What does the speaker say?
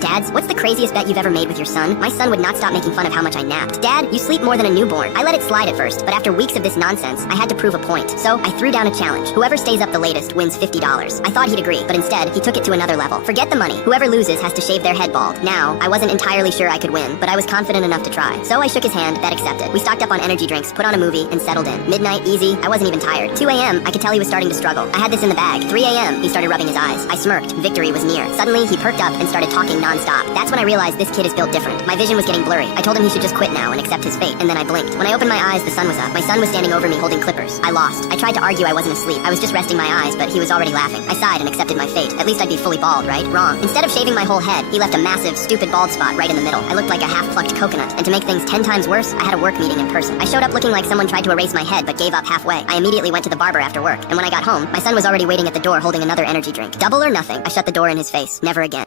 Dads, what's the craziest bet you've ever made with your son? My son would not stop making fun of how much I napped. Dad, you sleep more than a newborn. I let it slide at first, but after weeks of this nonsense, I had to prove a point. So I threw down a challenge. Whoever stays up the latest wins $50. I thought he'd agree, but instead, he took it to another level. Forget the money. Whoever loses has to shave their head bald. Now, I wasn't entirely sure I could win, but I was confident enough to try. So I shook his hand, bet accepted. We stocked up on energy drinks, put on a movie, and settled in. Midnight, easy. I wasn't even tired. 2 a.m., I could tell he was starting to struggle. I had this in the bag. 3 a.m., he started rubbing his eyes. I smirked. Victory was near. Suddenly, he perked up and started talking nonstop. That's when I realized this kid is built different. My vision was getting blurry. I told him he should just quit now and accept his fate, and then I blinked. When I opened my eyes, the sun was up. My son was standing over me holding clippers. I lost. I tried to argue I wasn't asleep. I was just resting my eyes, but he was already laughing. I sighed and accepted my fate. At least I'd be fully bald, right? Wrong. Instead of shaving my whole head, he left a massive, stupid bald spot right in the middle. I looked like a half-plucked coconut, and to make things 10 times worse, I had a work meeting in person. I showed up looking like someone tried to erase my head, but gave up halfway. I immediately went to the barber after work, and when I got home, my son was already waiting at the door holding another energy drink. Double or nothing. I shut the door in his face. Never again.